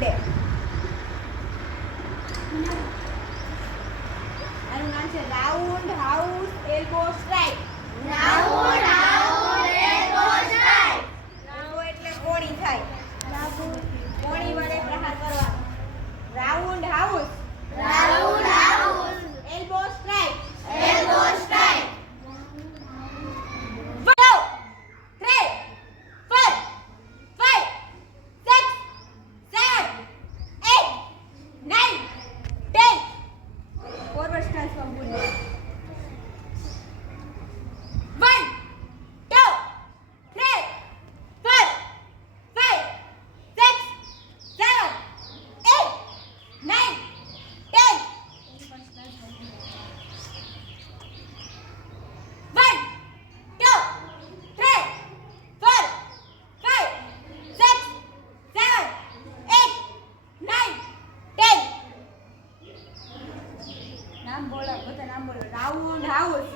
બર્થડે. આનું નામ છે round house elbow strike. Round house elbow strike. Elbow એટલે કોણી થાય. કોણી વડે પ્રહાર કરવાનો. Round house round house elbow strike. Elbow strike. 1 2 3 4 5 6 7 8 9 10 forward stance માં બોલો. 1 2 3 4 5 6 7 8 9 10 1 2 3 4 5 6 7 8 9 10 નામ બોલો, બધા નામ બોલો. Round house.